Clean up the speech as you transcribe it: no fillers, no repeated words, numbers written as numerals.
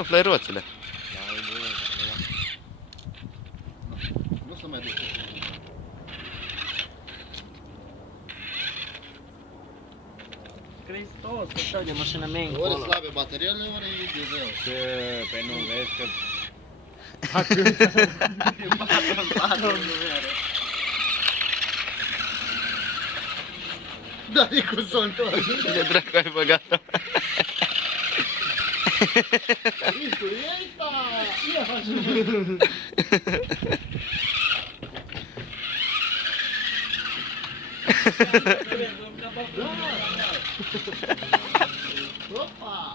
umflă roțile. Nu se mai duce. Hristos, așa de mașina mea Ori încolo. slabe bateriile, ori e de zeu. Ce, pe nu vezi că... Da, e cu son tot. Ce dracu ai băgat-o? Ricu, eita! Ia face! Opa!